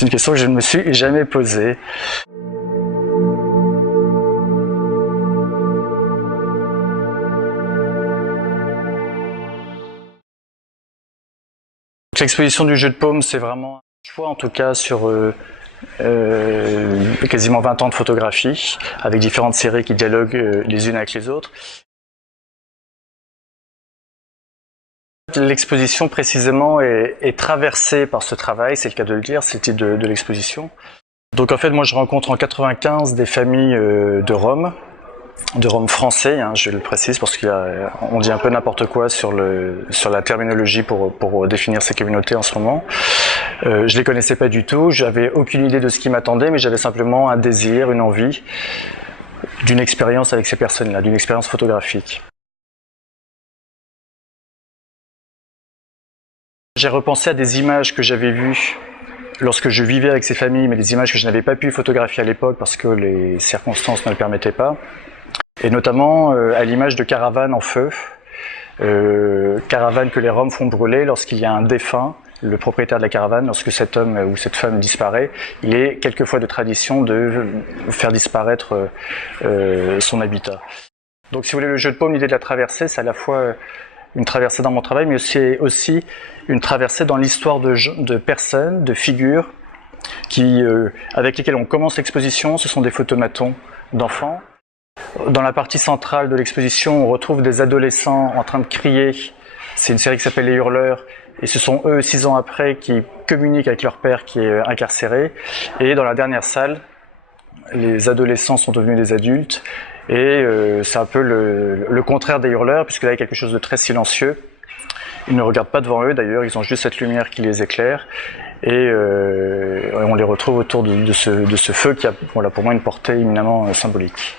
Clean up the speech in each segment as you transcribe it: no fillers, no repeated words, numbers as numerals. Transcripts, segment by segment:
C'est une question que je ne me suis jamais posée. L'exposition du jeu de paume, c'est vraiment un choix, en tout cas, sur quasiment 20 ans de photographie, avec différentes séries qui dialoguent les unes avec les autres. L'exposition, précisément, est traversée par ce travail, c'est le cas de le dire, c'est le titre de l'exposition. Donc en fait, moi je rencontre en 95 des familles de Roms français, hein, je le précise parce qu'on dit un peu n'importe quoi sur la terminologie pour définir ces communautés en ce moment. Je les connaissais pas du tout, j'avais aucune idée de ce qui m'attendait, mais j'avais simplement un désir, une envie d'une expérience avec ces personnes-là, d'une expérience photographique. J'ai repensé à des images que j'avais vues lorsque je vivais avec ces familles, mais des images que je n'avais pas pu photographier à l'époque parce que les circonstances ne le permettaient pas. Et notamment à l'image de caravanes en feu, caravanes que les Roms font brûler lorsqu'il y a un défunt, le propriétaire de la caravane, lorsque cet homme ou cette femme disparaît, il est quelquefois de tradition de faire disparaître son habitat. Donc si vous voulez, le jeu de paume, l'idée de la traversée, c'est à la fois une traversée dans mon travail, mais aussi une traversée dans l'histoire de personnes, de figures, avec lesquelles on commence l'exposition. Ce sont des photomatons d'enfants. Dans la partie centrale de l'exposition, on retrouve des adolescents en train de crier. C'est une série qui s'appelle Les Hurleurs. Et ce sont eux, 6 ans après, qui communiquent avec leur père qui est incarcéré. Et dans la dernière salle, les adolescents sont devenus des adultes. Et c'est un peu le contraire des hurleurs, puisque là il y a quelque chose de très silencieux. Ils ne regardent pas devant eux d'ailleurs, ils ont juste cette lumière qui les éclaire. Et on les retrouve autour de ce feu qui a voilà, pour moi une portée éminemment symbolique.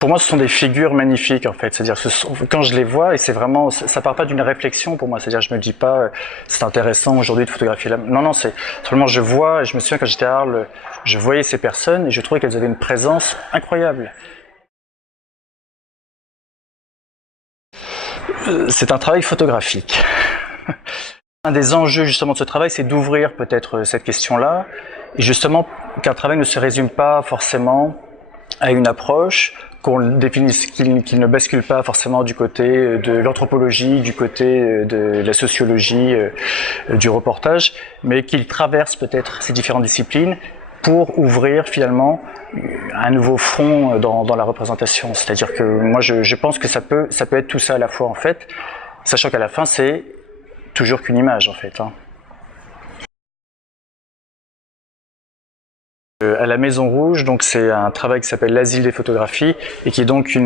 Pour moi, ce sont des figures magnifiques en fait. C'est-à-dire, quand je les vois, et c'est vraiment, ça part pas d'une réflexion pour moi. C'est-à-dire, je me dis pas, c'est intéressant aujourd'hui de photographier l'âme. Non, c'est simplement je vois. Et je me souviens quand j'étais à Arles, je voyais ces personnes et je trouvais qu'elles avaient une présence incroyable. C'est un travail photographique. Un des enjeux justement de ce travail, c'est d'ouvrir peut-être cette question-là, et justement qu'un travail ne se résume pas forcément à une approche, qu'on définisse, qu'il ne bascule pas forcément du côté de l'anthropologie, du côté de la sociologie, du reportage, mais qu'il traverse peut-être ces différentes disciplines pour ouvrir finalement un nouveau front dans la représentation. C'est-à-dire que moi je pense que ça peut être tout ça à la fois en fait, sachant qu'à la fin c'est toujours qu'une image en fait. À la Maison Rouge, donc c'est un travail qui s'appelle l'Asile des photographies et qui est donc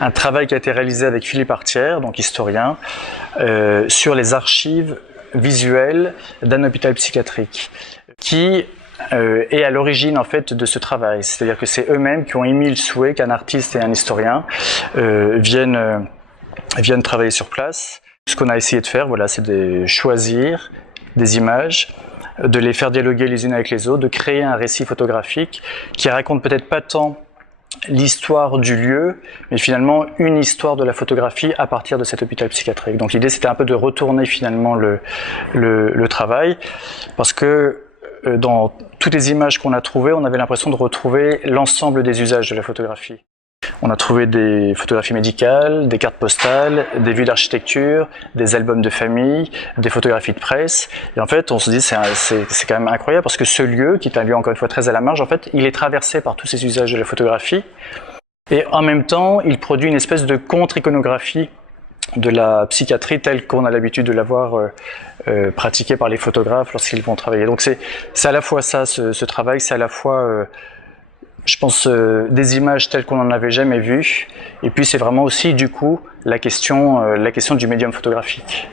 un travail qui a été réalisé avec Philippe Artière, donc historien, sur les archives visuelles d'un hôpital psychiatrique, qui est à l'origine en fait de ce travail. C'est-à-dire que c'est eux-mêmes qui ont émis le souhait qu'un artiste et un historien viennent travailler sur place. Ce qu'on a essayé de faire, voilà, c'est de choisir des images, de les faire dialoguer les unes avec les autres, de créer un récit photographique qui raconte peut-être pas tant l'histoire du lieu, mais finalement une histoire de la photographie à partir de cet hôpital psychiatrique. Donc l'idée c'était un peu de retourner finalement le travail, parce que dans toutes les images qu'on a trouvées, on avait l'impression de retrouver l'ensemble des usages de la photographie. On a trouvé des photographies médicales, des cartes postales, des vues d'architecture, des albums de famille, des photographies de presse. Et en fait, on se dit c'est quand même incroyable parce que ce lieu, qui est un lieu encore une fois très à la marge, en fait, il est traversé par tous ces usages de la photographie. Et en même temps, il produit une espèce de contre-iconographie de la psychiatrie telle qu'on a l'habitude de la voir pratiquée par les photographes lorsqu'ils vont travailler. Donc c'est à la fois ça, ce travail, c'est à la fois je pense des images telles qu'on n'en avait jamais vues, et puis c'est vraiment aussi du coup la question du médium photographique.